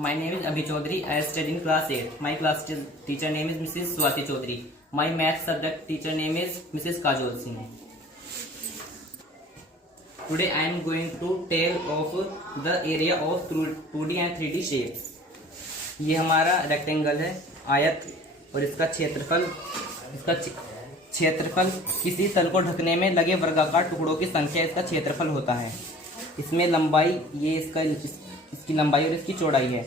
My name is Abhi Chaudhary. I study in class 8. My class teacher name is Mrs. Swati Chaudhary. My math subject teacher name is Mrs. Kajol Singh. Today I am going to tell of the area of 2D and 3D shapes. ये हमारा rectangle है, आयत, और इसका क्षेत्रफल किसी तल को ढकने में लगे वर्गाकार टुकड़ों की संख्या इसका क्षेत्रफल होता है। इसमें लंबाई, ये इसकी लंबाई और इसकी चौड़ाई है।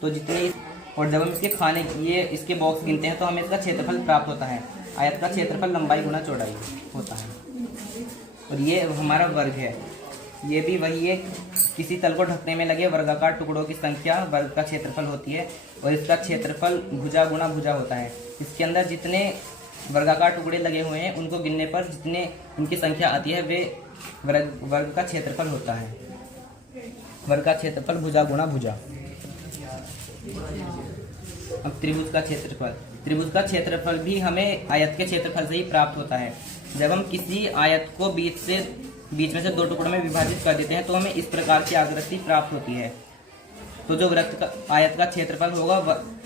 तो जितने, और जब हम इसके बॉक्स गिनते हैं तो हमें इसका क्षेत्रफल प्राप्त होता है। आयत का क्षेत्रफल लंबाई गुना चौड़ाई होता है। और ये हमारा वर्ग है, ये भी वही है, किसी तल को ढकने में लगे वर्गाकार टुकड़ों की संख्या वर्ग का क्षेत्रफल होती है। और इसका क्षेत्रफल भुजा गुना भुजा होता है। इसके अंदर जितने वर्गाकार टुकड़े लगे हुए हैं उनको गिनने पर जितने इनकी संख्या आती है वे वर्ग का क्षेत्रफल होता है। वर्ग का क्षेत्रफल भुजा गुना भुजा। अब त्रिभुज का क्षेत्रफल भी हमें आयत के क्षेत्रफल से ही प्राप्त होता है। जब हम किसी आयत को बीच में से दो टुकड़ों में विभाजित कर देते हैं तो हमें इस प्रकार की आकृति प्राप्त होती है। तो जो आयत का क्षेत्रफल होगा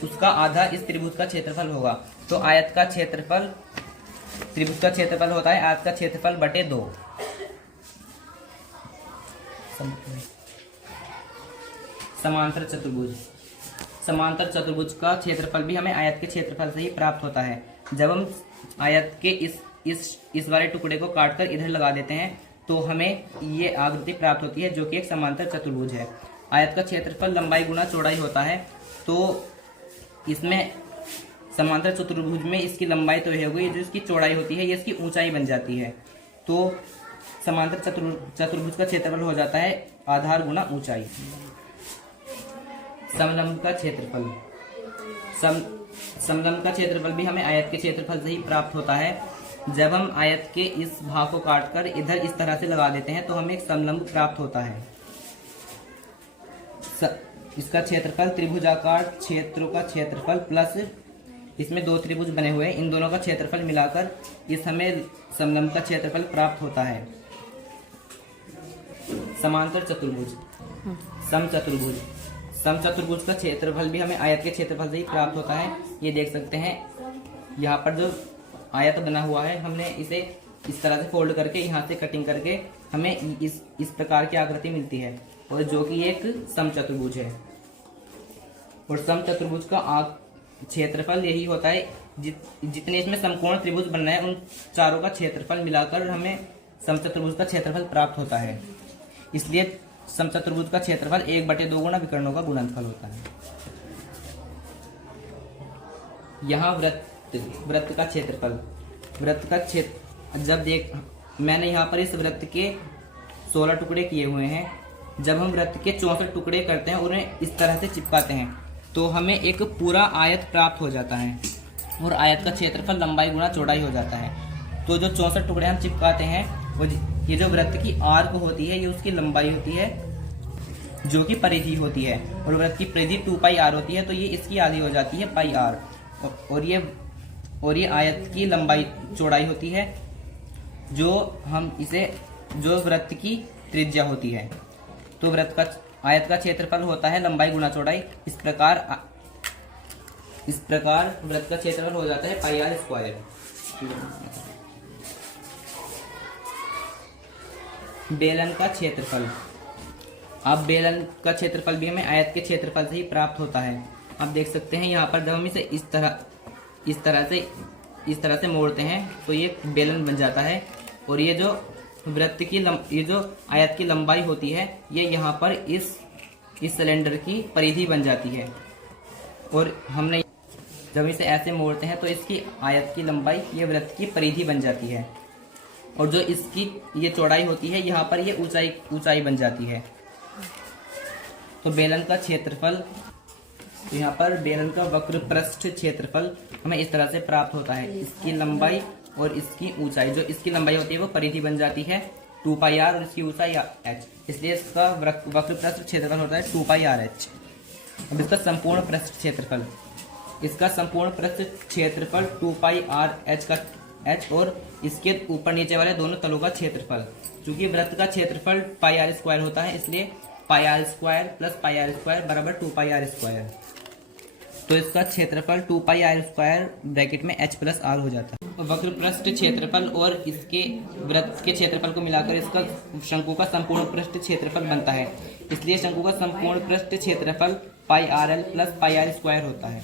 उसका आधा इस त्रिभुज का क्षेत्रफल होगा। तो आयत का क्षेत्रफल त्रिभुज का क्षेत्रफल होता है आयत का क्षेत्रफल बटे 2। समांतर चतुर्भुज का क्षेत्रफल भी हमें आयत के क्षेत्रफल से ही प्राप्त होता है। जब हम आयत के इस वाले टुकड़े को काटकर इधर लगा देते हैं तो हमें ये आकृति प्राप्त होती है जो कि एक समांतर चतुर्भुज है। आयत का क्षेत्रफल लंबाई गुना चौड़ाई होता है। तो इसमें समांतर चतुर्भुज में इसकी लंबाई तो है जो इसकी चौड़ाई होती है ये इसकी ऊंचाई बन जाती है। तो समांतर चतुर्भुज का क्षेत्रफल हो जाता है आधार गुना ऊंचाई। समलंब का क्षेत्रफल भी हमें आयत के क्षेत्रफल से ही प्राप्त होता है। जब हम आयत के इस भाग को काटकर इधर इस तरह से लगा देते हैं तो हमें एक समलंब प्राप्त होता है। इसका क्षेत्रफल त्रिभुजाकार क्षेत्रों का क्षेत्रफल प्लस इसमें दो त्रिभुज बने हुए हैं, इन दोनों का क्षेत्रफल मिलाकर इस हमें समलंब का क्षेत्रफल प्राप्त होता है। समांतर चतुर्भुज, समचतुर्भुज का क्षेत्रफल भी हमें आयत के क्षेत्रफल से ही प्राप्त होता है। ये देख सकते हैं यहाँ पर जो आयत बना हुआ है हमने इसे इस तरह से फोल्ड करके यहाँ से कटिंग करके हमें इस प्रकार की आकृति मिलती है, और जो कि एक समचतुर्भुज है। और समचतुर्भुज का क्षेत्रफल यही होता है, जितने इसमें समकोण त्रिभुज बन रहे हैं उन चारों का क्षेत्रफल मिलाकर हमें समचतुर्भुज का क्षेत्रफल प्राप्त होता है। इसलिए समचतुर्भुज का क्षेत्रफल 1/2 गुना विकर्णों का गुणनफल होता है। यहाँ वृत्त का क्षेत्रफल, मैंने यहाँ पर इस वृत्त के 16 टुकड़े किए हुए हैं। जब हम वृत्त के 64 टुकड़े करते हैं और उन्हें इस तरह से चिपकाते हैं तो हमें एक पूरा आयत प्राप्त हो जाता है, और आयत का क्षेत्रफल लंबाई गुना चौड़ाई हो जाता है। तो जो 64 टुकड़े हम चिपकाते हैं वो ये जो वृत्त की आर्क होती है ये उसकी लंबाई होती है जो कि परिधि होती है, और वृत्त की परिधि 2πr होती है। तो ये इसकी आधी हो जाती है πr, और ये आयत की लंबाई चौड़ाई होती है जो वृत्त की त्रिज्या होती है। तो आयत का क्षेत्रफल होता है लंबाई गुना चौड़ाई। इस प्रकार वृत्त का क्षेत्रफल हो जाता है πr²। बेलन का क्षेत्रफल, अब बेलन का क्षेत्रफल भी हमें आयत के क्षेत्रफल से ही प्राप्त होता है। आप देख सकते हैं यहाँ पर जब हम इसे इस तरह से मोड़ते हैं तो ये बेलन बन जाता है, और ये जो ये जो आयत की लंबाई होती है ये यहाँ पर इस सिलेंडर की परिधि बन जाती है। और हमने जब इसे ऐसे मोड़ते हैं तो इसकी आयत की लंबाई ये वृत्त की परिधि बन जाती है, और जो इसकी ये चौड़ाई होती है यहाँ पर ये ऊंचाई बन जाती है। तो बेलन का क्षेत्रफल, तो यहाँ पर बेलन का वक्र पृष्ठ क्षेत्रफल हमें इस तरह से प्राप्त होता है। इसकी लंबाई और इसकी ऊंचाई, जो इसकी लंबाई होती है वो परिधि बन जाती है 2πr, और इसकी ऊंचाई h, इसलिए इसका वक्र पृष्ठ क्षेत्रफल होता है 2πrh। अब इसका संपूर्ण पृष्ठ क्षेत्रफल, इसका संपूर्ण पृष्ठ क्षेत्रफल 2πrh का h, और इसके ऊपर नीचे वाले दोनों तलों का क्षेत्रफल, चूंकि वृत्त का क्षेत्रफल πr² होता है इसलिए pi r square plus pi r square बराबर 2 पाई आर स्क्वायर। तो इसका क्षेत्रफल 2 पाई आर स्क्वायर ब्रैकेट में h प्लस आर हो जाता है। वक्र पृष्ठ क्षेत्रफल और इसके वृत्त के क्षेत्रफल को मिलाकर इसका शंकु का संपूर्ण पृष्ठ क्षेत्रफल बनता है। इसलिए शंकु का संपूर्ण पृष्ठ क्षेत्रफल pi r l plus pi r square होता है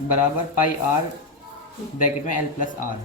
बराबर पाई आर ब्रैकेट में एल प्लस आर।